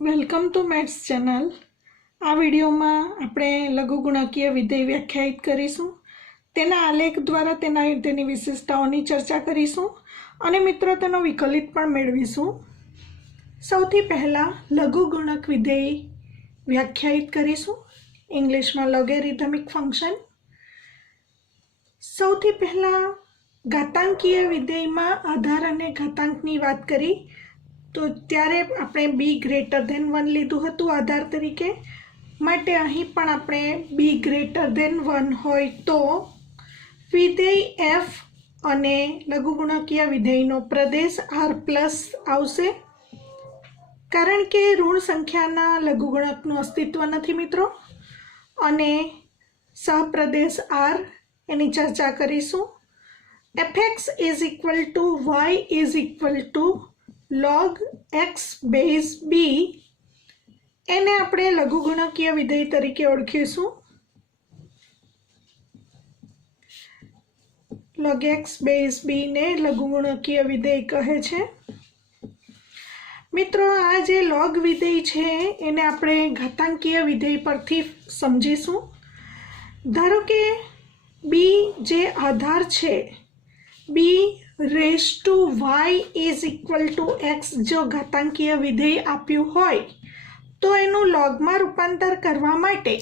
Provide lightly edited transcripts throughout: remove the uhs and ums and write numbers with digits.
Welcome to maths channel. આ વિડીયોમાં આપણે લઘુગુણકીય વિધેય વ્યાખ્યાયિત કરીશું, તેના આલેખ દ્વારા તેની વિશેષતાઓની ચર્ચા કરીશું અને મિત્રો તેનો વિકલિત પણ મેળવીશું। સૌથી પહેલા લઘુગુણક વિધેય વ્યાખ્યાયિત કરીશું, ઇંગ્લિશમાં લોગેરિધમિક ફંક્શન। સૌથી પહેલા ઘાતાંકીય વિધેયમાં આધાર અને ઘાતાંકની વાત કરી તો ત્યારે આપણે b ગ્રેટર ધેન 1 લીધું હતું આધાર તરીકે, માટે અહીં પણ આપણે b ગ્રેટર ધેન 1 હોય તો વિધેય f અને લઘુગુણકીય વિધેયનો પ્રદેશ r પ્લસ આવશે, કારણ કે ઋણ સંખ્યાના લઘુગુણકનું અસ્તિત્વ નથી મિત્રો, અને સહપ્રદેશ r એની ચર્ચા કરીશું। fx is equal to y is equal two log x base b એને આપણે લઘુગુણકીય વિધેય તરીકે ઓળખીશું। log x બેઝ b ને લઘુગુણકીય વિધેય કહે છે। મિત્રો આ જે log વિધેય છે એને આપણે ઘાતાંકીય વિધેય પરથી સમજીશું। ધારો કે b જે આધાર છે b raise to y is equal to x જો ઘાતાંકીય વિધેય આપ્યું હોય તો એનું લોગમાં રૂપાંતર કરવા માટે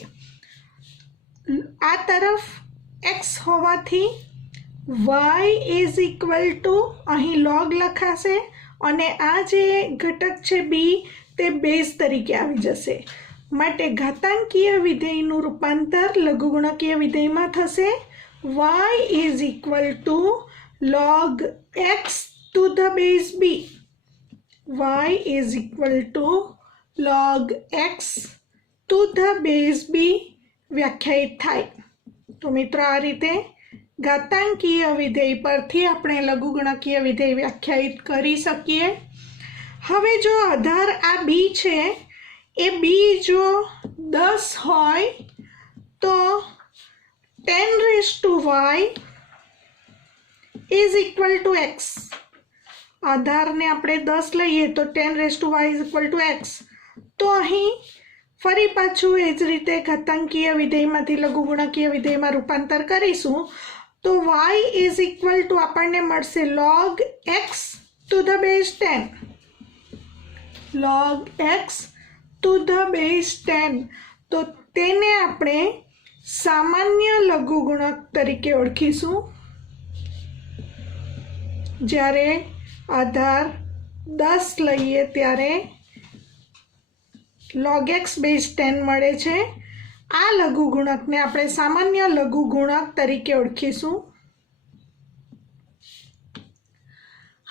આ તરફ x હોવાથી y ઇઝ ઇક્વલ ટુ અહીં log લખાશે અને આ જે ઘટક છે b તે બેઝ તરીકે આવી જશે, માટે ઘાતાંકીય વિધેયનું રૂપાંતર લઘુગુણકીય વિધેયમાં થશે y is equal two log x to the base b, y is equal to log x to the base b વ્યાખ્યાયિત થાય। તો મિત્રો આ રીતે ઘાતાંકીય વિધેય પરથી આપણે લઘુગુણકીય વિધેય વ્યાખ્યાયિત કરી શકીએ। હવે જો આધાર આ b છે એ b જો 10 હોય તો 10 raised to y is equal to x, આધાર ને આપણે 10 લઈએ તો 10 raised to y is equal to x, તો અહીં ફરી પાછું એ જ રીતે ઘાતાંકીય વિધેયમાંથી લઘુગુણકીય વિધેયમાં રૂપાંતર કરીશું તો y is equal to આપણને મળશે log x to the base 10, log x to the base 10, તો તેને આપણે સામાન્ય લઘુગુણક તરીકે ઓળખીશું। જ્યારે આધાર 10 લઈએ ત્યારે log x બેઝ 10 મળે છે, આ લઘુગુણકને આપણે સામાન્ય લઘુગુણક તરીકે ઓળખીશું।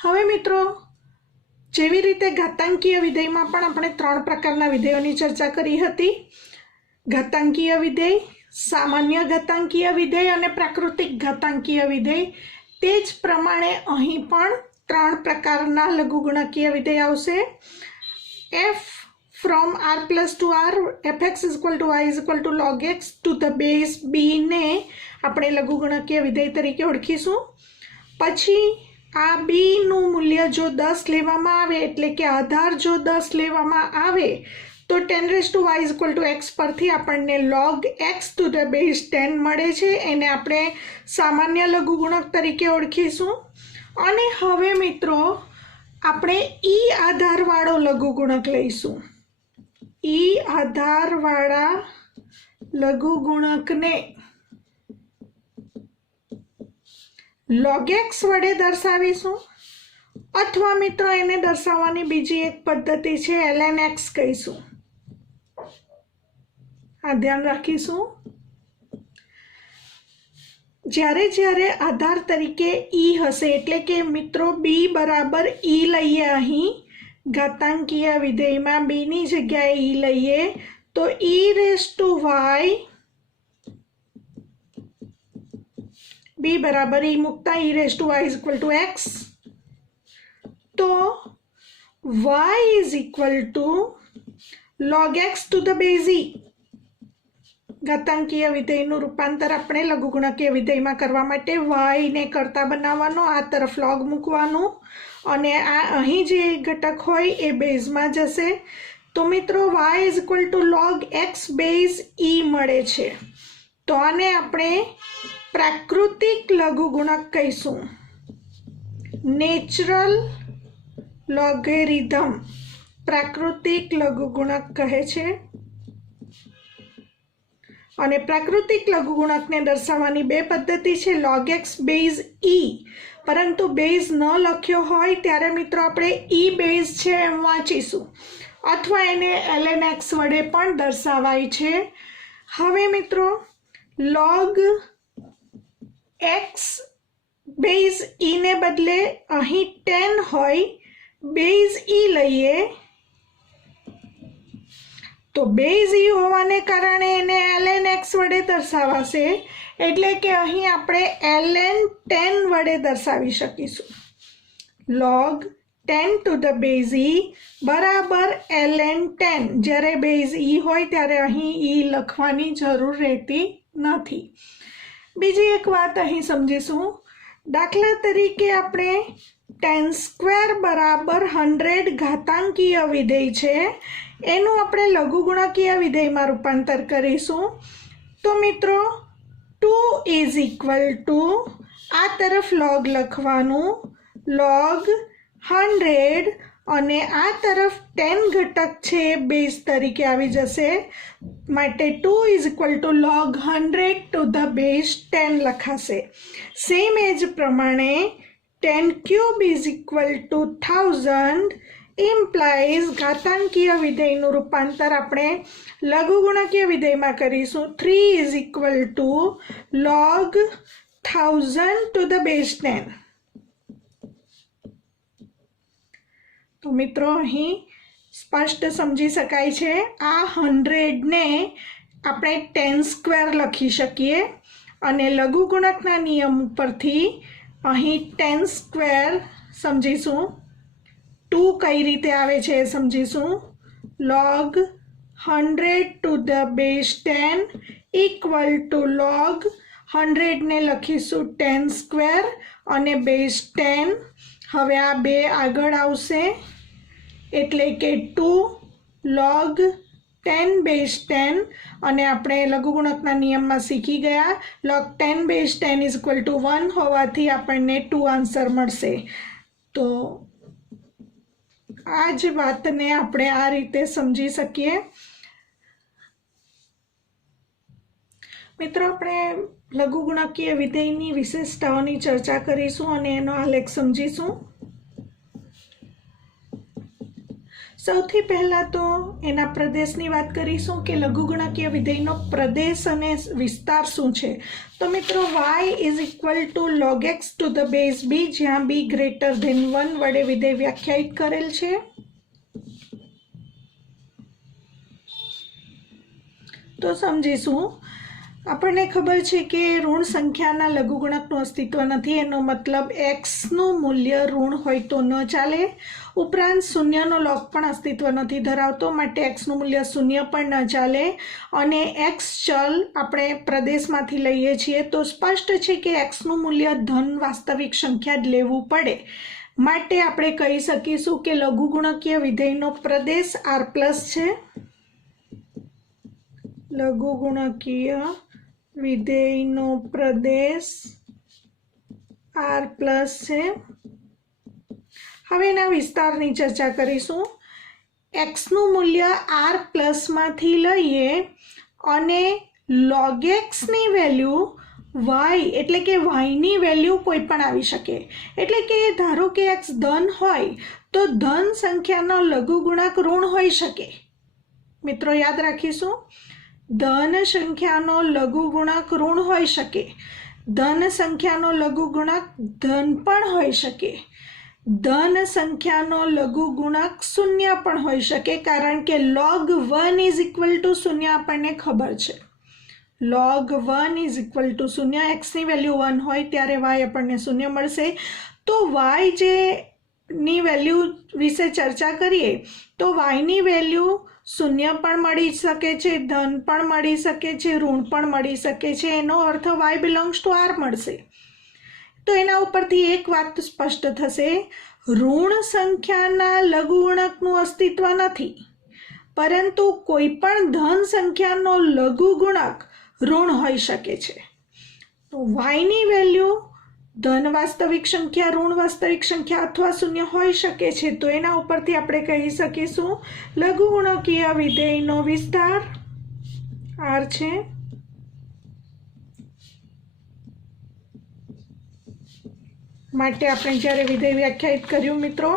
હવે મિત્રો જેવી રીતે ઘાતાંકીય વિધેયમાં પણ આપણે 3 પ્રકારના વિધેયોની ચર્ચા કરી હતી, ઘાતાંકીય વિધેય, સામાન્ય ઘાતાંકીય વિધેય અને પ્રાકૃતિક ઘાતાંકીય વિધેય, તે જ પ્રમાણે અહીં પણ 3 પ્રકારના લઘુગુણકીય વિધેય આવશે। f from r plus to r, fx is equal to y is equal to log x to the base b ને આપણે લઘુગુણકીય વિધેય તરીકે ઓળખીશું। પછી આ b નું મૂલ્ય જો 10 લેવામાં આવે એટલે કે આધાર જો 10 લેવામાં આવે તો 10 raised to y is equal to x પરથી આપણને log x to the base 10 મળે છે, એને આપણે સામાન્ય લઘુગુણક તરીકે ઓળખીશું। અને હવે મિત્રો આપણે e આધારવાળો લઘુગુણક લઈશું। e આધારવાળા લઘુગુણકને log x વડે દર્શાવીશું, અથવા મિત્રો એને દર્શાવવાની બીજી એક પદ્ધતિ છે ln x કહીશું। આ ધ્યાન રાખીશું, જ્યારે જ્યારે આધાર તરીકે e હશે એટલે કે મિત્રો b બરાબર e લઈએ, અહીં ઘાતાંકીય વિધેયમાં b ની જગ્યાએ e લઈએ તો e raised to y, b બરાબર e મૂકતા e raised to y is equal to x, તો y is equal to log x to the base e, ઘાતાંકીય વિધેયનું રૂપાંતર આપણે લઘુગુણકીય વિધેયમાં કરવા માટે y ને કરતા બનાવવાનો, આ તરફ log મૂકવાનું અને આ અહીં જે ઘટક હોય એ બેઝમાં જશે તો મિત્રો y is equal two log x base e મળે છે. તો આને આપણે પ્રાકૃતિક લઘુગુણક કહીશું. નેચરલ લોગેરિધમ પ્રાકૃતિક લઘુગુણક કહે છે. અને પ્રાકૃતિક લઘુગુણકને દર્શાવવાની બે પદ્ધતિ છે, log x બેઝ e. પરંતુ બેઝ ન લખ્યો હોય ત્યારે મિત્રો આપણે e બેઝ છે એમ વાંચીશું, અથવા એને ln x વડે પણ દર્શાવાય છે. હવે મિત્રો log x બેઝ e ને બદલે અહીં 10 હોય, બેઝ e લઈએ તો બેઝ e હોવાને કારણે એને ln x વડે દર્શાવાશે, એટલે કે અહીં આપણે ln 10 વડે દર્શાવી શકીશું. log 10 to the base e બરાબર ln 10. જ્યારે બેઝ e હોય ત્યારે અહીં e લખવાની જરૂર રહેતી નથી. બીજી એક વાત અહીં સમજીશું. દાખલા તરીકે આપણે 10² બરાબર 100 ઘાતાંકીય વિધેય છે, એનું આપણે લઘુગુણકીય વિધેયમાં રૂપાંતર કરીશું. તો મિત્રો 2 ઇઝ ઇક્વલ ટુ આ તરફ log લખવાનું, log 100, અને આ તરફ 10 ઘટક છે એ બેઝ તરીકે આવી જશે, માટે 2 is equal two log 100 two the base 10 લખાશે. સેમ એ જ પ્રમાણે 10³ ઇઝ ઇક્વલ ટુ 1000 ઇમ્પ્લાઇઝ ઘાતાંકીય વિધેયનું રૂપાંતર આપણે લઘુગુણકીય વિધેયમાં કરીશું. 3 is equal two log 1000 two the base 10. તો મિત્રો અહીં સ્પષ્ટ સમજી શકાય છે, આ 100 ને આપણે 10² લખી શકીએ, અને લઘુગુણકના નિયમ ઉપરથી અહીં 10² સમજીશું. 2 કઈ રીતે આવે છે એ સમજીશું. log 100 two the base 10 equal to log 100 ને લખીશું 10² અને બેઝ 10. હવે આ બે આગળ આવશે, એટલે કે 2 log 10 બેઝ 10, અને આપણે લઘુગુણકના નિયમમાં શીખી ગયા log 10 base 10 is equal two 1 હોવાથી આપણને 2 આન્સર મળશે. તો આ જ વાતને આપણે આ રીતે સમજી શકીએ. મિત્રો આપણે લઘુગુણકીય વિધેયની વિશેષતાઓની ચર્ચા કરીશું અને એનો આલેખ સમજીશું. સૌથી પહેલાં તો એના પ્રદેશની વાત કરીશું કે લઘુગુણકીય વિધેયનો પ્રદેશ અને વિસ્તાર શું છે. તો મિત્રો y is equal two log x two the base b, જ્યાં b ગ્રેટર ધેન 1 વડે વિધેય વ્યાખ્યાયિત કરેલ છે. તો સમજીશું. આપણને ખબર છે કે ઋણ સંખ્યાના લઘુગુણકનું અસ્તિત્વ નથી, એનો મતલબ xનું મૂલ્ય ઋણ હોય તો ન ચાલે. ઉપરાંત શૂન્યનો log પણ અસ્તિત્વ નથી ધરાવતો, માટે xનું મૂલ્ય શૂન્ય પણ ન ચાલે. અને x ચલ આપણે પ્રદેશમાંથી લઈએ છીએ, તો સ્પષ્ટ છે કે xનું મૂલ્ય ધન વાસ્તવિક સંખ્યા જ લેવું પડે. માટે આપણે કહી શકીશું કે લઘુગુણકીય વિધેયનો પ્રદેશ r+ છે. લઘુગુણકીય વિધેયનો પ્રદેશ r+ છે. હવે એના વિસ્તારની ચર્ચા કરીશું. xનું મૂલ્ય r+ માંથી લઈએ અને log x ની વેલ્યુ y, એટલે કે yની વેલ્યુ કોઈ પણ આવી શકે. એટલે કે ધારો કે x ધન હોય તો ધન સંખ્યાનો લઘુગુણક ઋણ હોઈ શકે. મિત્રો યાદ રાખીશું, ધન સંખ્યાનો લઘુગુણક ઋણ હોઈ શકે, ધન સંખ્યાનો લઘુગુણક ધન પણ હોઈ શકે, ધન સંખ્યાનો લઘુગુણક શૂન્ય પણ હોઈ શકે, કારણ કે log 1 ઇઝ ઇક્વલ ટુ શૂન્ય આપણને ખબર છે. log 1 ઇઝ ઇક્વલ ટુ શૂન્ય, એક્સની વેલ્યુ 1 હોય ત્યારે y આપણને શૂન્ય મળશે. તો y જે ની વેલ્યુ વિશે ચર્ચા કરીએ તો yની વેલ્યુ શૂન્ય પણ મળી શકે છે, ધન પણ મળી શકે છે, ઋણ પણ મળી શકે છે. એનો અર્થ y બિલોંગ્સ ટુ r મળશે. તો એના ઉપરથી એક વાત સ્પષ્ટ થશે, ઋણ સંખ્યાના લઘુગુણકનું અસ્તિત્વ નથી, પરંતુ કોઈ પણ ધન સંખ્યાનો લઘુગુણક ઋણ હોઈ શકે છે. તો વાયની વેલ્યુ ધન વાસ્તવિક સંખ્યા, ઋણ વાસ્તવિક સંખ્યા અથવા શૂન્ય હોઈ શકે છે. તો એના ઉપરથી આપણે કહી શકીશું લઘુગુણકીય વિધેયનો વિસ્તાર r છે. માટે આપણે જ્યારે વિધેય વ્યાખ્યાયિત કર્યું મિત્રો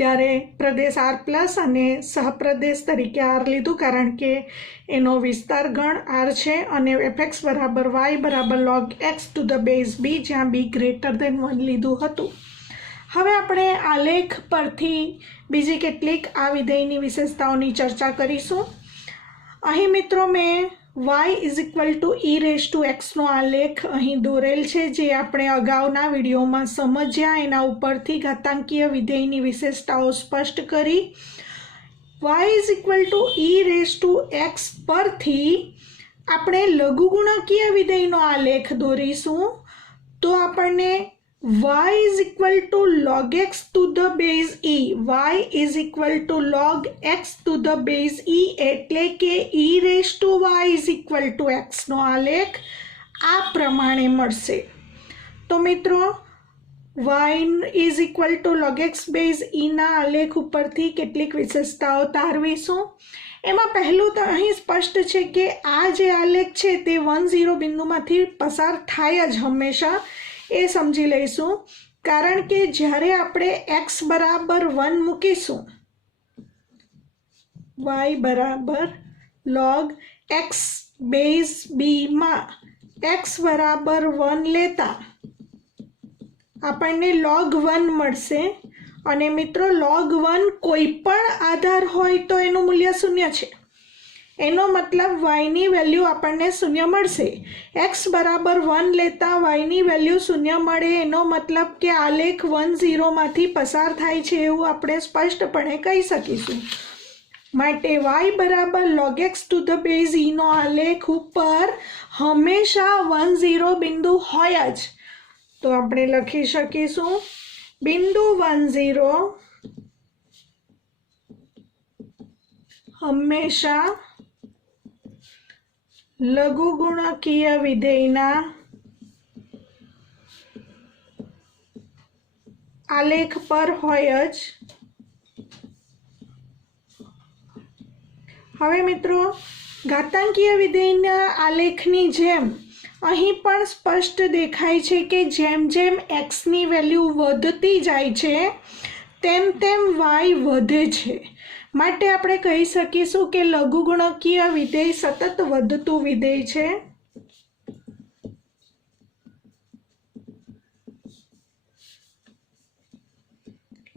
ત્યારે પ્રદેશ r પ્લસ અને સહપ્રદેશ તરીકે r લીધું, કારણ કે એનો વિસ્તાર ગણ r છે અને fx બરાબર y બરાબર log x to the base b, જ્યાં b ગ્રેટર ધેન 1 લીધું હતું. હવે આપણે આલેખ પરથી બીજી કેટલીક આ વિધેયની વિશેષતાઓની ચર્ચા કરીશું. અહીં મિત્રો મેં y is equal two e⁻x નો આલેખ અહીં દોરેલ છે, જે આપણે અગાઉના વિડીયોમાં સમજ્યા. એના ઉપરથી ઘાતાંકીય વિધેયની વિશેષતાઓ સ્પષ્ટ કરી. y is equal two e⁻x પરથી આપણે લઘુગુણકીય વિધેયનો આલેખ દોરીશું. તો આપણને y is equal to log x to the base e, y is equal to log x to the base e એટલે કે e⁻y is equal to x નો આલેખ આ પ્રમાણે મળશે. તો મિત્રો y is equal to log x base e ના આલેખ ઉપરથી કેટલીક વિશેષતાઓ તારવીશું. એમાં પહેલું તો અહીં સ્પષ્ટ છે કે આ જે આલેખ છે તે 1 0 બિંદુમાંથી પસાર થાય જ હંમેશા, એ સમજી લઈશું. કારણ કે જ્યારે આપણે x બરાબર 1 મૂકીશું, y બરાબર log x બેઝ b માં x બરાબર 1 લેતા આપણને log 1 મળશે. અને મિત્રો log 1 કોઈ પણ આધાર હોય તો એનું મૂલ્ય 0 છે. એનો મતલબ y ની વેલ્યુ આપણને 0 મળશે. x બરાબર 1 લેતા y ની વેલ્યુ 0 મળે એનો મતલબ કે આલેખ 1 0 માંથી પસાર થાય છે એવું આપણે સ્પષ્ટપણે કહી શકીશું. માટે y બરાબર log x to the base e નો આલેખ ઉપર હંમેશા 1 0 બિંદુ હોય જ. તો આપણે લખી શકીશું બિંદુ 1 0 હંમેશા લઘુગુણકીય વિધેયના આલેખ પર હોય જ. હવે મિત્રો ઘાતાંકીય વિધેયના આલેખની જેમ અહીં પણ સ્પષ્ટ દેખાય છે કે જેમ જેમ x ની વેલ્યુ વધતી જાય છે તેમ તેમ y વધે છે. માટે આપણે કહી શકીશું કે લઘુગુણકીય વિધેય સતત વધતું વિધેય છે.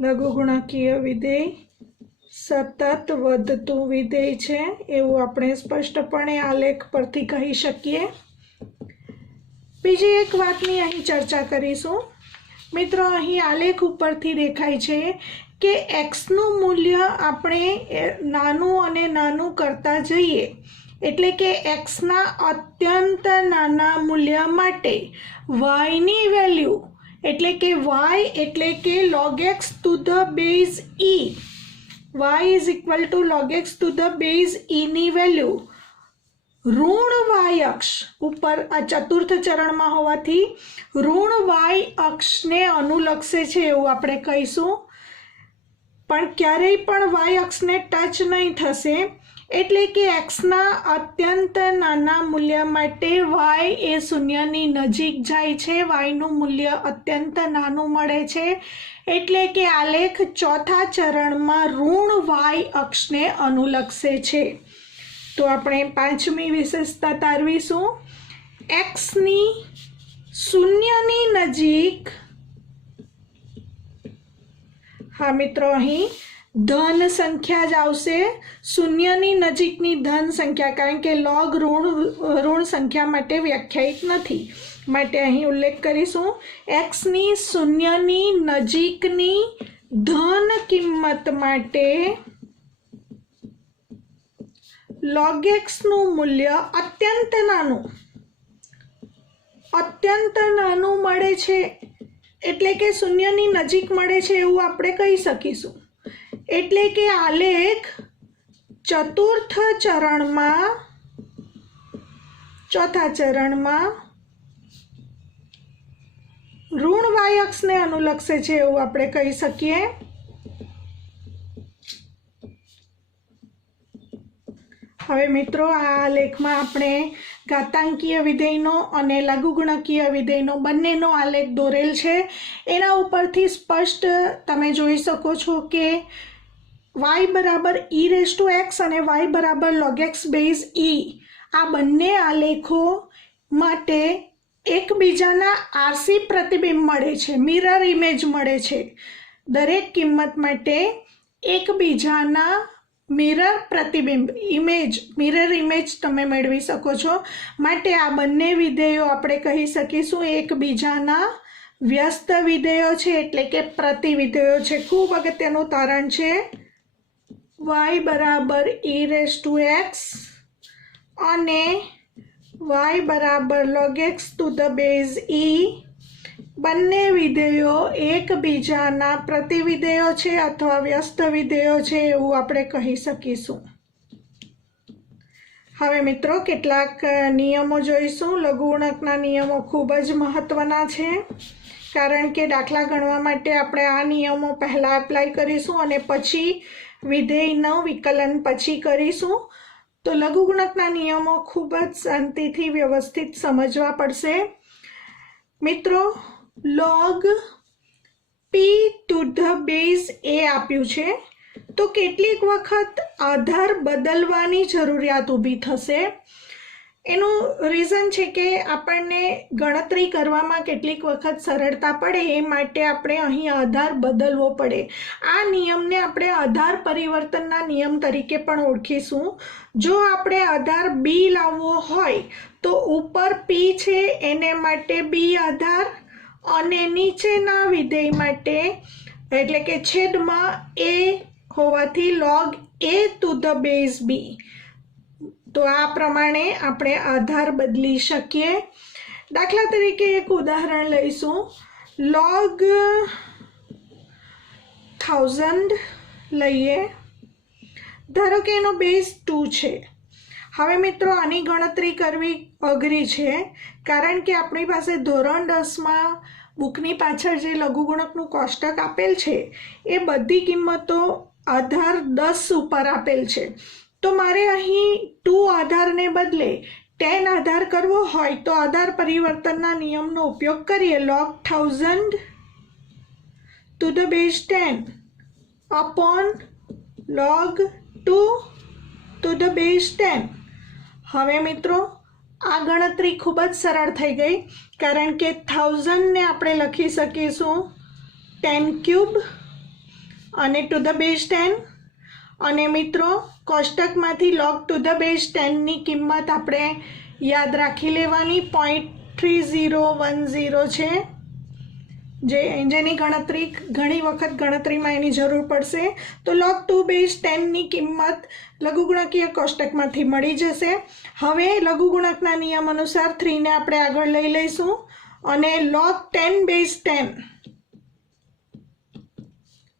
લઘુગુણકીય વિધેય સતત વધતું વિધેય છે એવું આપણે સ્પષ્ટપણે આલેખ પરથી કહી શકીએ. બીજી એક વાતની અહીં ચર્ચા કરીશું. મિત્રો અહીં આલેખ ઉપરથી દેખાય છે કે x નું મૂલ્ય આપણે નાનું અને નાનું કરતા જઈએ, એટલે કે x ના અત્યંત નાના મૂલ્ય માટે y ની વેલ્યુ એટલે કે y એટલે કે log x to the base e, y is equal to log x to the base e ની વેલ્યુ ઋણ y અક્ષ ઉપર, આ ચતુર્થ ચરણમાં હોવાથી ઋણ y અક્ષને અનુલક્ષે છે એવું આપણે કહીશું. પણ ક્યારેય પણ y અક્ષને ટચ નહીં થશે. એટલે કે xના અત્યંત નાના મૂલ્ય માટે y એ 0 ની નજીક જાય છે, y નું મૂલ્ય અત્યંત નાનું મળે છે. એટલે કે આલેખ ચોથા ચરણમાં ઋણ y અક્ષને અનુલક્ષે છે. તો આપણે પાંચમી વિશેષતા તારવીશું. x ની 0 ની નજીક, હા મિત્રો અહીં ધન સંખ્યા જ આવશે. 0 ની નજીકની ધન સંખ્યા, કારણ કે log ઋણ સંખ્યા માટે વ્યાખ્યાયિત નથી, માટે અહીં ઉલ્લેખ કરીશું x ની 0 ની નજીકની ધન કિંમત માટે log x નું મૂલ્ય અત્યંત નાનું મળે છે. એટલે કે 0 ની નજીક મળે છે એવું આપણે કહી શકીશું. એટલે કે આલેખ चतुर्थ चरण में चौथा चरण में ऋण y अक्ष ने अनुलक्षे छे एवुं आपणे कही सकीए। हवे मित्रों आ लेख में आपणे घातांकीय विधेयनो अने लघुगुणकीय विधेयनो बंनेनो आलेख दोरेल छे। एना उपरथी स्पष्ट तमे जोई शको छो के y बराबर e⁻x अने y बराबर log x बेઝ e आ बंने आलेखो माटे एकबीजाना आरसी प्रतिबिंब मळे छे, मिरर इमेज मळे छे। दरेक किंमत माटे एकबीजाना मिरर प्रतिबिंब इमेज मिरर इमेज तमे मेळवी शको छो। माटे आ बंने विधेयो आपणे कही सकीशुं एकबीजाना व्यस्त विधेयो छे एटले के प्रतिविधेयो छे। खूब अगत्यनुं तारण छे y बराबर e⁻x अने y बराबर log x to the base e बंने विधेयो एकबीजाना प्रतिविधेयो छे अथवा व्यस्त विधेयो छे एवुं आपणे कही सकीशुं। हवे मित्रों केटलाक नियमो जोईशुं। लघुगुणकना नियमो खूब ज महत्वना छे, कारण के दाखला गणवा माटे आपणे आ नियमो पहला एप्लाय करीशुं अने पछी विधेयनो विकलन पछी करीशुं। तो लघुगुणकना नियमो खूब ज शांतिथी व्यवस्थित समजवा पड़शे। मित्रों log p टू ध बेઝ a आप्युं छे तो केटलीक वखत आधार बदलवानी जरूरियात ऊभी थशे। एनुं रीजन छे के आपणने गणतरी करवामां केटलीक वखत सरळता पड़े ए माटे आपणे અહીં आधार बदलवो पड़े। आ नियमने आपणे आधार परिवर्तनना नियम तरीके पण ओळखीशुं। जो आपणे आधार b लाववो होय तो ऊपर p छे एने माटे b आधार अने नीचेना विधेय माटे एटले के छेदमां a होवाथी log a to the base b। तो आ प्रमाणे आपणे आधार बदली शकीए। दाखला तरीके एक उदाहरण लईशुं। log 1000 लईए, धारो के एनो बेઝ 2 छे। हवे मित्रों आनी गणतरी करवी अघरी छे, कारण के आपणी पासे धोरण 10 में बुकनी पाछळ जे लघुगुणकनुं कोष्टक आपेल छे ए बधी किंमतो आधार 10 उपर आपेल छे। तो मारे અહીં 2 आधारने बदले 10 आधार करवो होय तो आधार परिवर्तनना नियमनो उपयोग करीए। log 1000 to the base 10 upon log 2 to the base 10। हवे मित्रों आ गणतरी खूब ज सरळ थई गई, कारण के 1000 ने आपणे लखी सकीशुं 10 क्यूब अने टू द बेઝ 10 अने मित्रों कोष्टकमांथी log टू द बेઝ 10 नी किंमत आपणे याद राखी लेवानी 0.3010 छे, जेनी गणतरी घणी वखत गणतरीमां एनी जरूर पड़शे। तो log 2 बेઝ 10 नी किंमत लघुगुणकीय कोष्टकमांथी मळी जशे। हवे लघुगुणकना नियम अनुसार 3 ने आपणे आगळ लई लईशुं अने log 10 बेઝ 10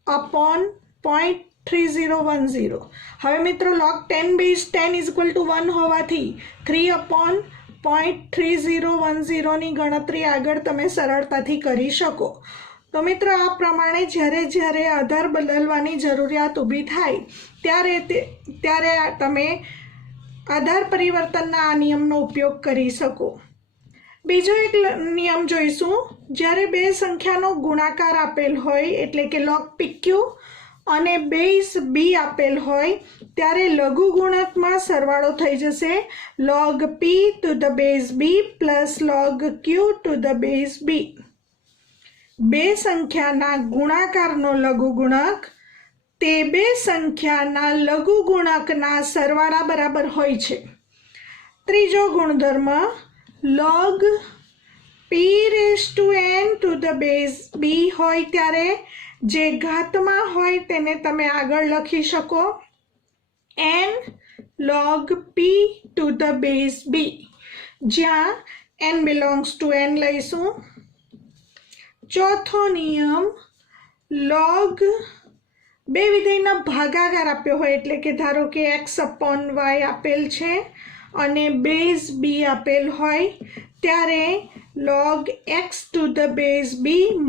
अपॉन 0.3010। हवे मित्रों log 10 base 10 is equal to 1 होवाथी 3 अपॉन 0.3010 नी गणतरी आगळ तमे सरळताथी करी शको। तो मित्रों आ प्रमाणे ज्यारे ज्यारे आधार बदलवानी जरूरियात ऊभी थाय त्यारे तमे आधार परिवर्तनना आ नियमनो उपयोग करी शको। बीजो एक नियम जोईशुं। ज्यारे बे संख्यानो गुणाकार आपेल होय एटले के log pq अने बेઝ b आपेल होय त्यारे लघुगुणक में सरवाळो थई जशे log p to the base b plus log q to the base b। बे संख्याना गुणाकारनो लघुगुणक ते बे संख्याना लघुगुणकना सरवाळा बराबर होय छे। त्रीजो गुणधर्म log p⁻n to the base b होय त्यारे जे घात में होय तेने तमे आगळ लखी शको n log p to the base b, ज्यां n बिलोंग्स टू n બે વિધેયના ભાગાકાર આપ્યો હોય એટલે કે ધારો કે x/y આપેલ છે અને બેઝ b આપેલ હોય ત્યારે log x to the base b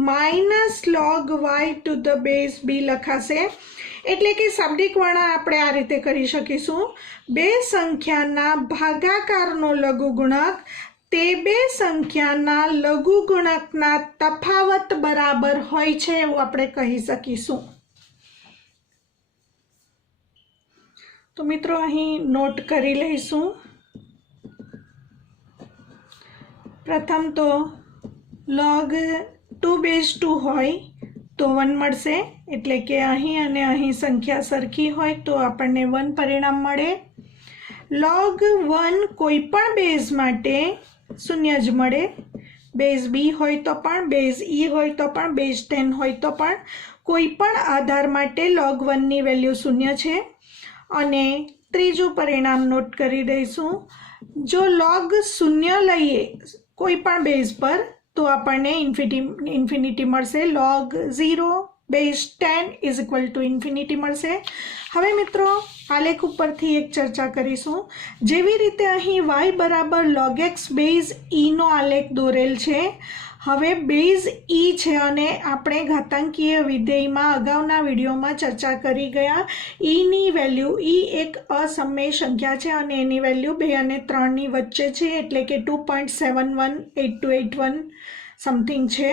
minus log y to the base b લખાશે। એટલે કે શાબ્દિક વર્ણન આપણે આ રીતે કરી શકીશું, બે સંખ્યાના ભાગાકારનો લઘુગુણક તે બે સંખ્યાના લઘુગુણકના તફાવત બરાબર હોય છે એવું આપણે કહી શકીશું। તો મિત્રો અહીં નોટ કરી લઈશું। પ્રથમ તો log 2 base 2 હોય તો 1 મળશે, એટલે કે અહીં અને અહીં સંખ્યા સરખી હોય તો આપણને 1 પરિણામ મળે। log 1 કોઈ પણ બેઝ માટે 0 જ મળે, બેઝ b હોય તો પણ, બેઝ e હોય તો પણ, બેઝ 10 હોય તો પણ, કોઈ પણ આધાર માટે log 1 ની વેલ્યુ 0 છે। અને ત્રીજું પરિણામ નોટ કરી દઈશું, જો log 0 લઈએ કોઈ પણ બેઝ પર તો આપણને ઇન્ફિનિટી મળશે, log 0 base 10 is equal two infinity મળશે। હવે મિત્રો આલેખ ઉપરથી એક ચર્ચા કરીશું, જેવી રીતે અહીં y બરાબર log x બેઝ e નો આલેખ દોરેલ છે। હવે બેઝ e છે અને આપણે ઘાતાંકીય વિધેયમાં અગાઉના વિડીયોમાં ચર્ચા કરી ગયા, e ની વેલ્યુ, e એક અસમય સંખ્યા છે અને એની વેલ્યુ 2 અને 3 ની વચ્ચે છે, એટલે કે 2.718281 સમથિંગ છે।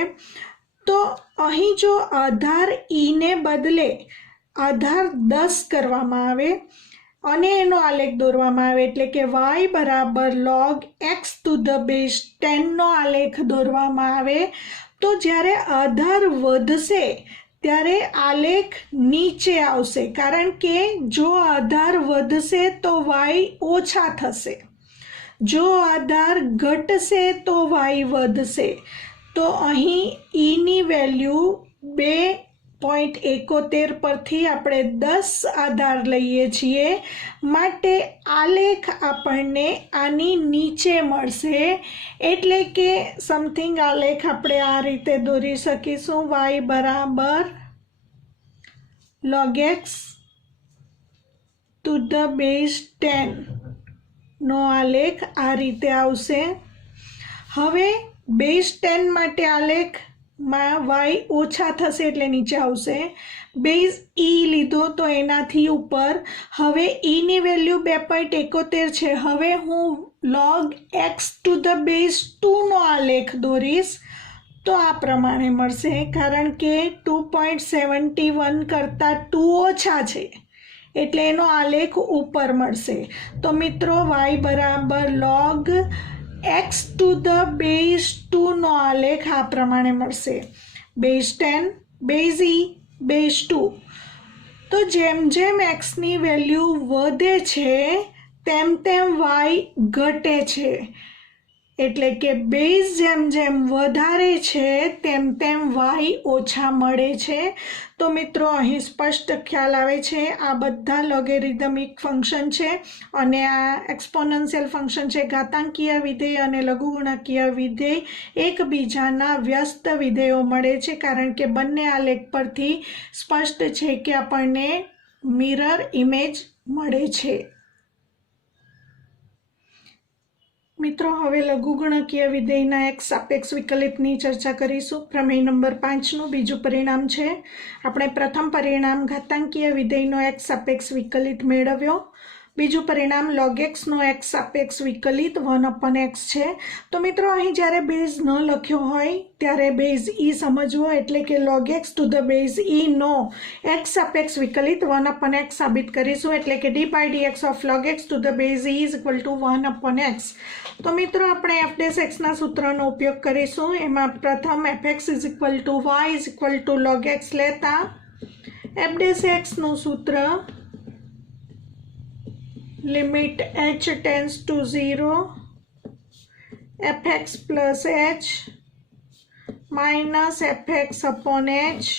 તો અહીં જો આધાર e ને બદલે આધાર 10 કરવામાં આવે અને એનો આલેખ દોરવામાં આવે, એટલે કે y બરાબર log x to the base 10 નો આલેખ દોરવામાં આવે તો જ્યારે આધાર વધશે ત્યારે આલેખ નીચે આવશે, કારણ કે જો આધાર વધશે તો y ઓછા થશે, જો આધાર ઘટશે તો y વધશે। તો અહીં e ની વેલ્યુ 2.71 પરથી આપણે 10 આધાર લઈએ છીએ, માટે આલેખ આપણને આની નીચે મળશે, એટલે કે સમથિંગ આલેખ આપણે આ રીતે દોરી શકીશું, y બરાબર log x to the base 10 નો આલેખ આ રીતે આવશે। હવે બેઝ 10 માટે આલેખમાં y ઓછા થશે એટલે નીચે આવશે, બેઝ e લીધો તો એનાથી ઉપર, હવે e ની વેલ્યુ 2.71 છે, હવે હું log x to the base 2 નો આલેખ દોરીશ તો આ પ્રમાણે મળશે, કારણ કે 2.71 કરતાં 2 ઓછા છે એટલે એનો આલેખ ઉપર મળશે। તો મિત્રો y બરાબર log x to the base 2 નો આલેખ આ પ્રમાણે મળશે, બેઝ 10, બેઝ e, બેઝ 2। તો જેમ જેમ x ની વેલ્યુ વધે છે તેમ તેમ y ઘટે છે, એટલે કે બેઝ જેમ જેમ વધારે છે તેમ તેમ y ઓછા મળે છે। તો મિત્રો અહીં સ્પષ્ટ ખ્યાલ આવે છે, આ બધા લોગેરિધમિક ફંક્શન છે અને આ એક્સપોનેન્શિયલ ફંક્શન છે। ઘાતાંકીય વિધેય અને લઘુગુણકીય વિધેય એકબીજાના વ્યસ્ત વિધેયો મળે છે, કારણ કે બંને આલેખ પરથી સ્પષ્ટ છે કે આપણને મિરર ઇમેજ મળે છે। મિત્રો હવે લઘુગુણકીય વિધેયના એક સાપેક્ષ વિકલિતની ચર્ચા કરીશું। પ્રમેય નંબર 5નું બીજું પરિણામ છે, આપણે પ્રથમ પરિણામ ઘાતાંકીય વિધેયનો એક સાપેક્ષ વિકલિત મેળવ્યો, બીજું પરિણામ log x નો એક સાપેક્ષ વિકલિત 1/x છે। તો મિત્રો અહીં જ્યારે બેઝ ન લખ્યો હોય ત્યારે બેઝ e સમજવો, એટલે કે log x to the base e નો એક સાપેક્ષ વિકલિત 1/x સાબિત કરીશું, એટલે કે d/dx of log x to the base e is equal to 1/x। તો મિત્રો આપણે f' ના સૂત્રનો ઉપયોગ કરીશું, એમાં પ્રથમ fx is equal to y is equal to log x લેતા f' નું સૂત્ર limit h tends to 0 fx plus h minus fx upon h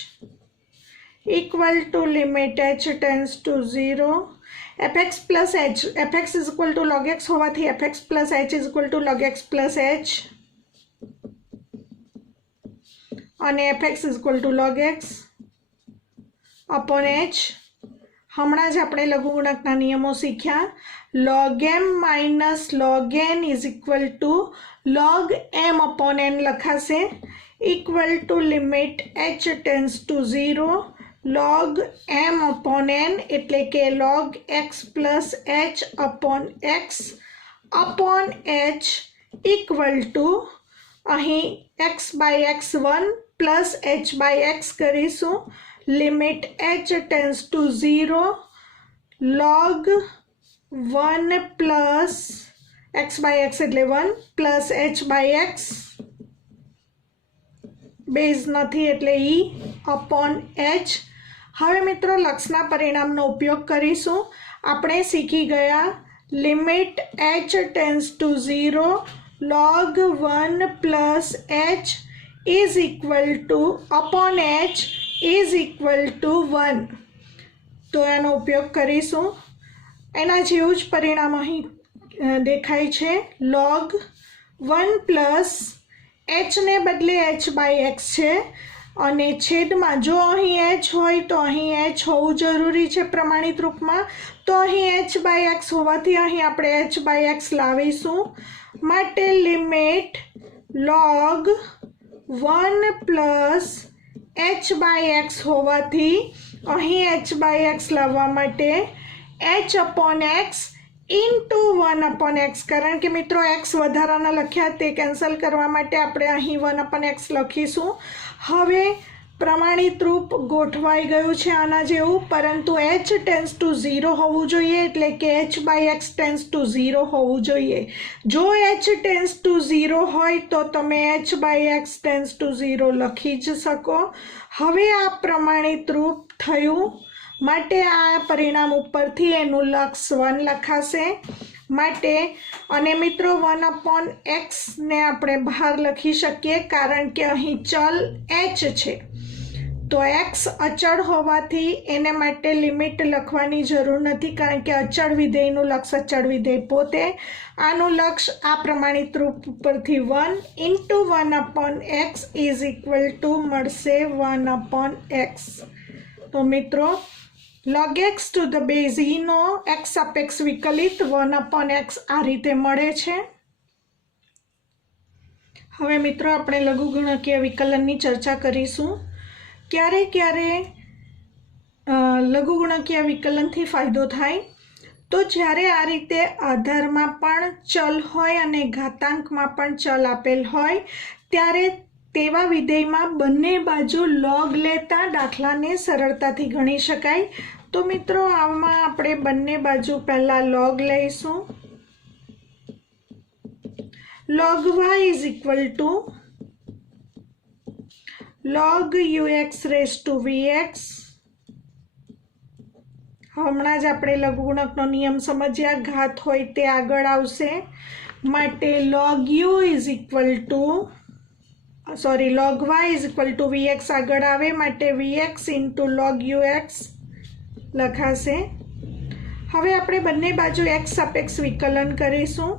equal to limit h tends to 0 fx plus h, fx is equal to log x હોવાથી fx plus h is equal to log x plus h અને fx is equal to log x upon H. हमणां ज आपणे लघुगुणकना नियमो शीख्या। log m minus log n is equal to log m upon n लखाशे equal to limit h tends to 0 log m upon n एटले के log x plus h upon x upon h equal to अहीं x by x 1 plus h by x करीशुं limit h tends to 0 log 1 plus x by x एटले 1 plus h by x base नहीं एटले e upon h। हवे मित्रों लक्षना परिणामनो उपयोग करीशुं। आपणे शीखी गया limit h tends to 0 log 1 plus h is equal to upon h is equal to 1। तो एनो उपयोग करीशुं। एना जेवुं ज परिणाम अहीं देखाय छे। log 1 प्लस h ने बदले h बाय x छे अने छेदमां जो अहीं h होय तो अहीं h होवुं जरूरी छे प्रमाणित रूपमां। तो अहीं h बाय x होवाथी अहीं आपणे h बाय x लावीशुं। माटे limit log 1 plus h by x होवाथी अहीं h बाय x लाववा माटे h upon x into 1 upon x। कारण के मित्रों x वधाराना लख्या ते कैंसल करवा माटे आपणे अहीं 1 अपॉन x लखीशुं। हवे प्रमाणित रूप गोठवाई गयुं छे आना जेवुं, परंतु h टेन्स टू 0 होवुं जोईए एटले के h by x tends to 0 होवुं जोईए। जो h टेन्स टू 0 होय तो तमे h by x tends to 0 लखी ज शको। हवे आ प्रमाणित रूप थयुं माटे आ परिणाम उपरथी एनुं लक्ष्य 1 लखाशे। माटे अने मित्रों 1 अपॉन x ने आपणे बहार लखी शकीए कारण के अहीं चल h छे। तो x अचल होवाथी एने माटे लिमिट लखवानी जरूर नथी कारण के अचल विधेयनुं लक्ष्य अचल विधेय पोते। आनुं लक्ष्य आ प्रमाणित रूप परथी 1 into 1 upon x is equal to मळशे 1 अपॉन x। तो मित्रों log x to the base e नो x सापेक्ष विकलित 1 अपॉन x आ रीते मळे छे। हवे मित्रों आपणे लघुगुणकीय विकलननी चर्चा करीशुं। क्यारे क्यारे लघुगुणकीय विकलनथी फायदो थाय तो ज्यारे आ रीते आधारमां पण चल होय अने घातांकमां पण चल आपेल होय त्यारे तेवा विधेयमां बंने बाजू लॉग लेता दाखलाने सरळताथी गणी शकाय। तो मित्रों आमां आपणे बंने बाजू पहेला लॉग लईशुं। log y is equal to log ux raise to vx। हमणां ज आपणे लघुगुणकनो नियम समज्या घात होय ते आगळ आवशे माटे log u is equal to log y is equal to vx आगळ आवे माटे vx इंटू log ux लखाशे। हवे आपणे बंने बाजू x सापेक्ष विकलन करीशुं।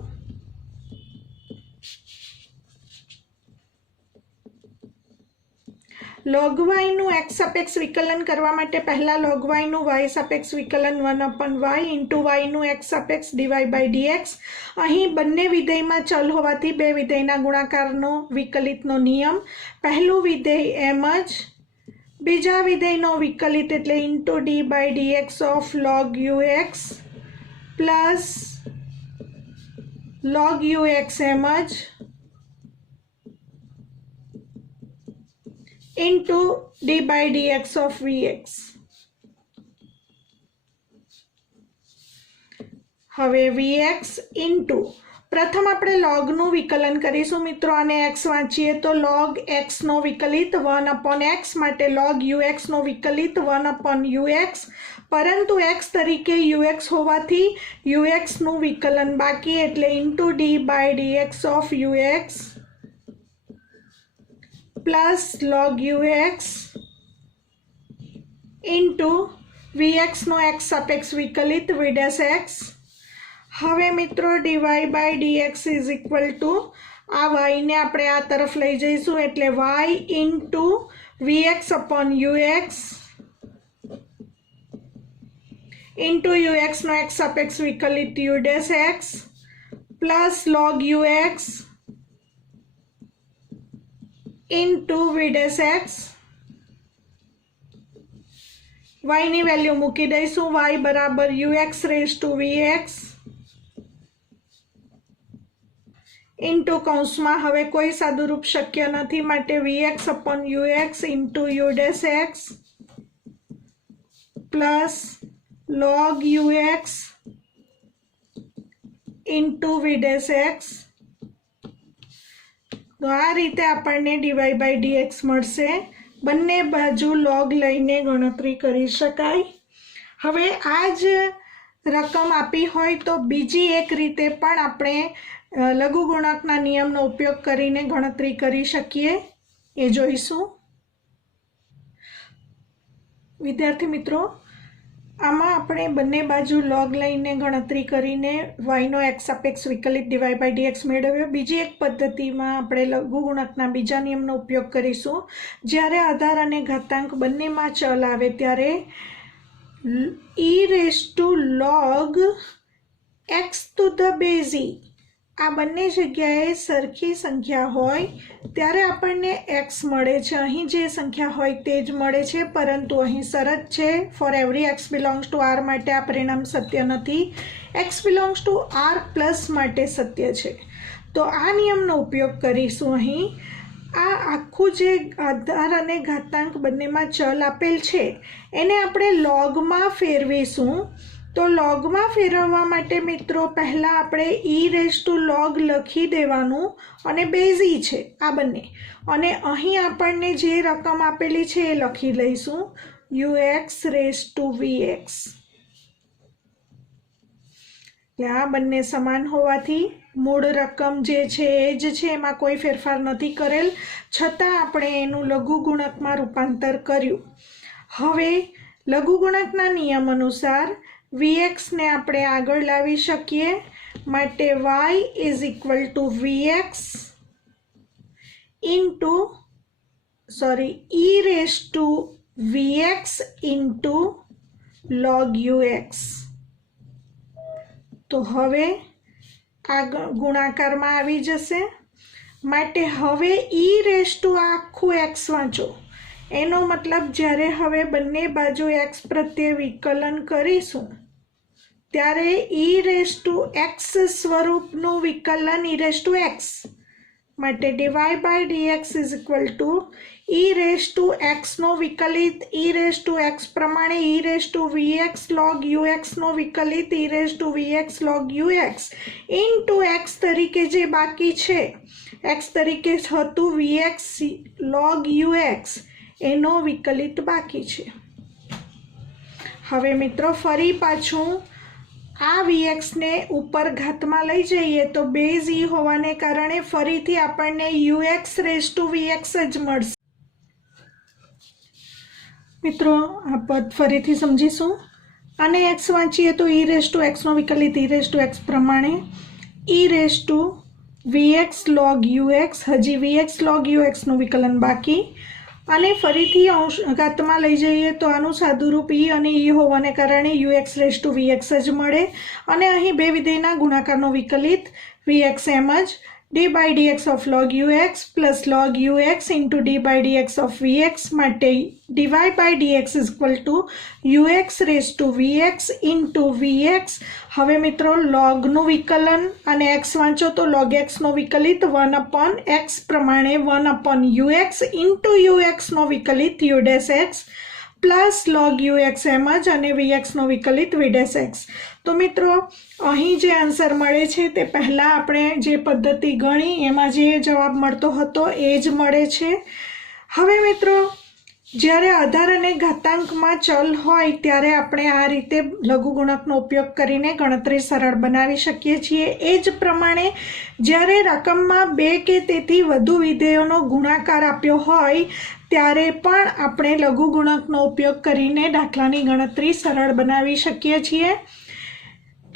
log y નું x સાપેક્ષ વિકલન કરવા માટે પહેલા log y નું y સાપેક્ષ વિકલન 1 upon y into y નું x સાપેક્ષ dy by dx। અહીં બંને વિધેયમાં ચલ હોવાથી બે વિધેયના ગુણાકારનો વિકલિતનો નિયમ। પહેલું વિધેય એમ જ, બીજા વિધેયનો વિકલિત એટલે into d by dx of log ux plus log ux એમ જ into d by dx of vx। હવે vx into प्रथम આપણે log નું વિકલન કરીશું મિત્રો અને x વાંચીએ તો log x નો વિકલિત 1 upon x માટે log ux નો વિકલિત 1 upon ux, પરંતુ x તરીકે ux હોવાથી ux નું વિકલન બાકી એટલે into d by dx of ux plus log ux into vx no x સાપેક્ષ વિકલિત v dash x। હવે મિત્રો dy by dx is equal to આ y ને આપણે આ તરફ લઈ જઈશું એટલે y into vx upon ux into યુએક્સનો એક્સ સાપેક્ષ વિકલિત u dash x plus log ux into v dash x. વાયની વેલ્યુ મૂકી દઈશું. વાય બરાબર ux raise to VX into કૌંસમાં હવે કોઈ સાદુરૂપ શક્ય નથી માટે vx upon ux into u dash x plus log ux into v dash x. તો આ રીતે આપણને ડીવાય બાય ડીએક્સ મળશે. બંને બાજુ લોગ લઈને ગણતરી કરી શકાય. હવે આ જ રકમ આપી હોય તો બીજી એક રીતે પણ આપણે લઘુગુણકના નિયમનો ઉપયોગ કરીને ગણતરી કરી શકીએ, એ જોઈશું. વિદ્યાર્થી મિત્રો, આમાં આપણે બંને બાજુ લોગ લઈને ગણતરી કરીને વાયનો એક્સ સાપેક્ષ વિકલિત ડીવાય બાય ડીએક્સ મેળવ્યો. બીજી એક પદ્ધતિમાં આપણે લઘુગુણકના બીજા નિયમનો ઉપયોગ કરીશું. જ્યારે આધાર અને ઘાતાંક બંનેમાં ચલ આવે ત્યારે e raise to log x to the base e આ બંને જગ્યાએ સરખી સંખ્યા હોય ત્યારે આપણને એક્સ મળે છે. અહીં જે સંખ્યા હોય તે જ મળે છે, પરંતુ અહીં શરત છે for every X belongs to R માટે આ પરિણામ સત્ય નથી. X belongs to R plus માટે સત્ય છે. તો આ નિયમનો ઉપયોગ કરીશું. અહીં આ આખું જે આધાર અને ઘાતાંક બંનેમાં ચલ આપેલ છે એને આપણે લોગમાં ફેરવીશું. તો લોગમાં ફેરવવા માટે મિત્રો પહેલાં આપણે ઈ રેઝ ટુ લોગ લખી દેવાનું અને બેઝ ઈ છે આ બંને, અને અહીં આપણને જે રકમ આપેલી છે એ લખી લઈશું યુએક્સ રેઝ ટુ વીએક્સ. આ બંને સમાન હોવાથી મૂળ રકમ જે છે એ જ છે, એમાં કોઈ ફેરફાર નથી કરેલ, છતાં આપણે એનું લઘુગુણકમાં રૂપાંતર કર્યું. હવે લઘુગુણકના નિયમ અનુસાર વીએક્સને આપણે આગળ લાવી શકીએ માટે Y is equal to VX into E raise to VX into log U X. તો હવે આ ગુણાકારમાં આવી જશે માટે હવે ઈ રેઝ ટુ આખું એક્સ વાંચો. એનો મતલબ જ્યારે હવે બંને બાજુ એક્સ પ્રત્યે વિકલન કરીશું ત્યારે ઈ રેઝ ટુ એક્સ સ્વરૂપનું વિકલન ઈ રેઝ ટુ એક્સ માટે dy by dx is equal to e raise to એક્સનો વિકલિત ઈ રેઝ ટુ એક્સ પ્રમાણે ઈ રેઝ ટુ વીએક્સ લોગ યુએક્સનો વિકલિત e raise to VX log ux into x તરીકે જે બાકી છે, એક્સ તરીકે હતું વીએક્સ લોગ યુએક્સ એનો વિકલિત બાકી છે. હવે મિત્રો ફરી પાછું આ વીએક્સને ઉપર ઘાતમાં લઈ જઈએ તો બેઝ ઈ હોવાને કારણે ફરીથી આપણને યુએક્સ રેઝ ટુ વીએક્સ જ મળશે. મિત્રો આ પદ ફરીથી સમજીશું. આને એક્સ વાંચીએ તો ઈ રેઝ ટુ એક્સનો વિકલિત ઈ રેઝ ટુ એક્સ પ્રમાણે ઈ raise to VX log U X, હજી વીએક્સ લોગ યુએક્સનું વિકલન બાકી, અને ફરીથી ઘાતમાં લઈ જઈએ તો આનું સાદુરૂપ ઈ અને ઈ હોવાને કારણે યુએક્સ રેઝ ટુ વીએક્સ જ મળે, અને અહીં બે વિધેયના ગુણાકારનો વિકલિત વીએક્સ એમ જ d by dx of log ux plus log ux into D by dx of vx માટે dy by dx is equal to ux raise to VX into vx. હવે મિત્રો લોગનું વિકલન અને એક્સ વાંચો તો લોગ એક્સનો વિકલિત 1 એક્સ પ્રમાણે 1 યુએક્સ ઇન્ટુ યુએક્સનો વિકલિત u dash x plus log ux એમ જ અને વીએક્સનો વિકલિત વી ડેશ એક્સ. તો મિત્રો અહીં જે આન્સર મળે છે તે પહેલાં આપણે જે પદ્ધતિ ગણી એમાં જે જવાબ મળતો હતો એ જ મળે છે. હવે મિત્રો જ્યારે આધાર અને ઘાતાંકમાં ચલ હોય ત્યારે આપણે આ રીતે લઘુગુણકનો ઉપયોગ કરીને ગણતરી સરળ બનાવી શકીએ છીએ. એ જ પ્રમાણે જ્યારે રકમમાં બે કે તેથી વધુ વિધેયોનો ગુણાકાર આપ્યો હોય ત્યારે પણ આપણે લઘુગુણકનો ઉપયોગ કરીને દાખલાની ગણતરી સરળ બનાવી શકીએ છીએ.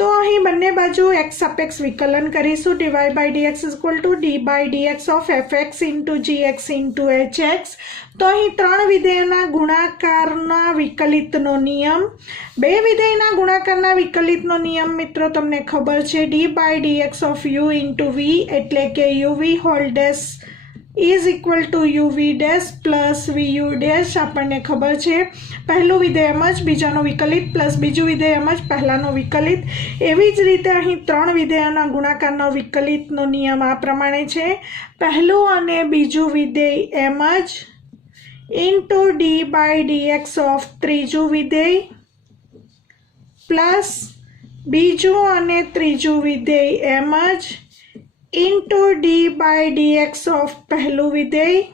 તો અહીં બંને બાજુ x સાપેક્ષ વિકલન કરીશું. dy by dx is equal to d by dx of fx into gx into hx. તો અહીં ત્રણ વિધેયના ગુણાકારના વિકલિતનો નિયમ, બે વિધેયના ગુણાકારના વિકલિતનો નિયમ મિત્રો તમને ખબર છે, d by dx of u into v એટલે કે uv whole dash is equal to uv dash plus vu dash આપણને ખબર છે. પહેલું વિધેય એમ જ, બીજાનો વિકલિત પ્લસ બીજું વિધેય એમ જ, પહેલાનો વિકલિત. એવી જ રીતે અહીં ત્રણ વિધેયોના ગુણાકારનો વિકલિતનો નિયમ આ પ્રમાણે છે. પહેલું અને બીજું વિધેય એમ જ into D by dx of ત્રીજું વિધેય પ્લસ બીજું અને ત્રીજું વિધેય એમ જ into D by dx of પહેલું વિધેય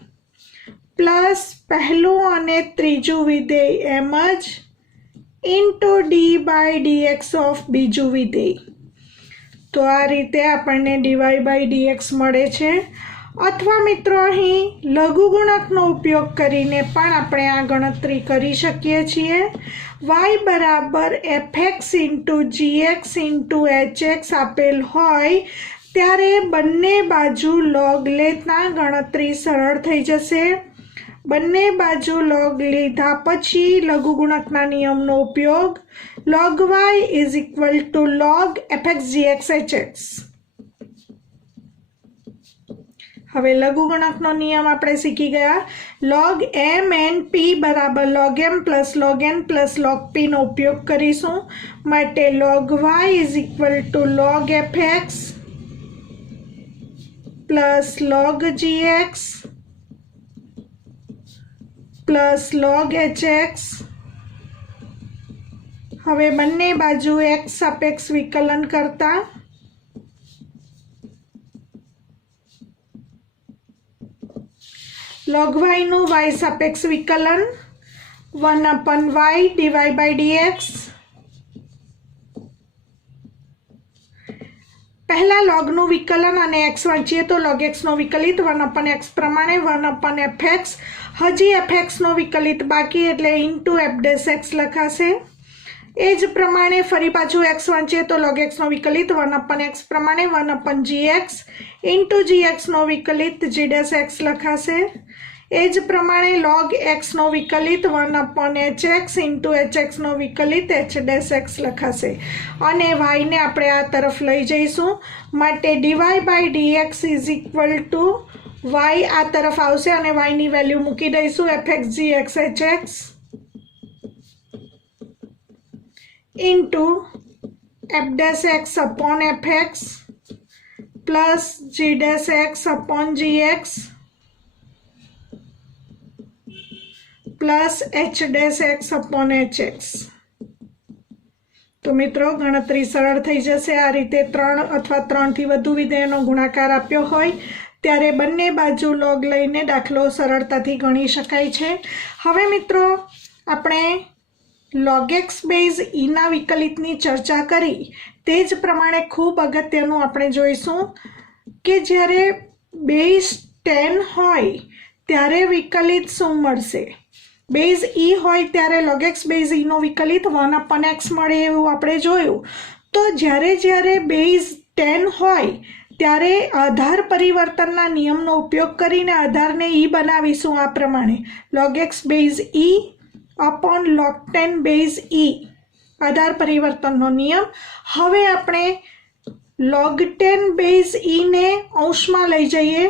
પ્લસ પહેલું અને ત્રીજું વિધેય એમ જ into D by dx of બીજું વિધેય. તો આ રીતે આપણને ડીવાય બાય ડીએક્સ મળે છે. અથવા મિત્રો અહીં લઘુગુણકનો ઉપયોગ કરીને પણ આપણે આ ગણતરી કરી શકીએ છીએ. y બરાબર fx into gx into hx આપેલ હોય ત્યારે બંને બાજુ લોગ લેતા ગણતરી સરળ થઈ જશે. બંને બાજુ લોગ લીધા પછી લઘુગુણકના નિયમનો ઉપયોગ log y is equal to log fx gx hx. હવે લઘુગુણકનો નિયમ આપણે શીખી ગયા. log m n p બરાબર log m plus log n plus log p નો ઉપયોગ કરીશું. માટે log y is equal to log fx plus log gx plus log hx. હવે બંને બાજુ x સાપેક્ષ વિકલન કરતા log y નું y સાપેક્ષ વિકલન 1/y dy by dx. પહેલા લોગનું વિકલન અને x વાંચીએ તો log x નો વિકલિત 1/x પ્રમાણે 1/fx. હજી fx નો વિકલિત બાકી એટલે ઇન્ટુ f' લખાશે. એ જ પ્રમાણે ફરી પાછું x વાંચીએ તો log x નો વિકલિત 1/x પ્રમાણે 1/gx ઇન્ટુ gx નો વિકલિત g' લખાશે. એ જ પ્રમાણે log x નો વિકલિત 1/hx ઇન્ટુ hx નો વિકલિત h' લખાશે. અને y ને આપણે આ તરફ લઈ જઈશું માટે dy by dx is equal to y આ તરફ આવશે અને y ની વેલ્યુ મૂકી દઈશું fx gx hx into f' upon fx plus g' upon gx plus h' upon hx. તો મિત્રો ગણતરી સરળ થઈ જશે. આ રીતે 3 અથવા 3 થી વધુ વિધેયનો ગુણાકાર આપ્યો હોય ત્યારે બંને બાજુ લોગ લઈને દાખલો સરળતાથી ગણી શકાય છે. હવે મિત્રો આપણે log x બેઝ e ના વિકલિતની ચર્ચા કરી તે જ પ્રમાણે ખૂબ અગત્યનું આપણે જોઈશું કે જ્યારે બેઝ 10 હોય ત્યારે વિકલિત શું મળશે. બેઝ e હોય ત્યારે log x બેઝ e નો વિકલિત 1/x મળે એવું આપણે જોયું. તો જ્યારે બેઝ 10 હોય ત્યારે આધાર પરિવર્તનના નિયમનો ઉપયોગ કરીને આધારને e બનાવીશું આ પ્રમાણે log x base e upon log 10 base e આધાર પરિવર્તનનો નિયમ. હવે આપણે log 10 બેઝ e ને અંશમાં લઈ જઈએ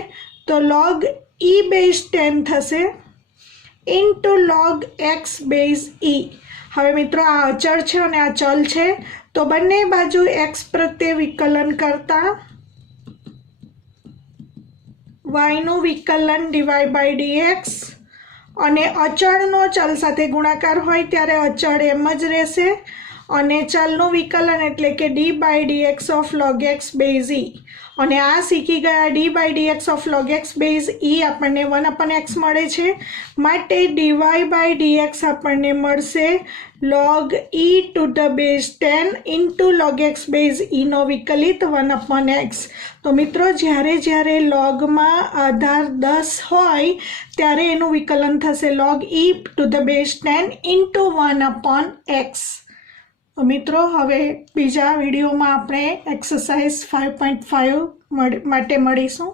તો log e બેઝ 10 થશે into log x base e. હવે મિત્રો આ અચળ છે અને આ ચલ છે તો બંને બાજુ x પ્રત્યે વિકલન કરતા y નું વિકલન dy બાય dx અને અચળનો ચલ સાથે ગુણાકાર હોય ત્યારે અચળ એમ જ રહેશે અને ચલનું વિકલન એટલે કે d by dx of log x base e. અને આ શીખી ગયા d by dx of log x base e આપણને 1/x મળે છે માટે dy બાય dx આપણને મળશે log e two the base 10 into log x base e નો વિકલિત 1/x. તો મિત્રો જ્યારે લોગમાં આધાર 10 હોય ત્યારે એનું વિકલન થશે log e two the base 10 into 1/x. તો મિત્રો હવે બીજા વિડીયોમાં આપણે એક્સરસાઇઝ 5.5 માટે મળીશું.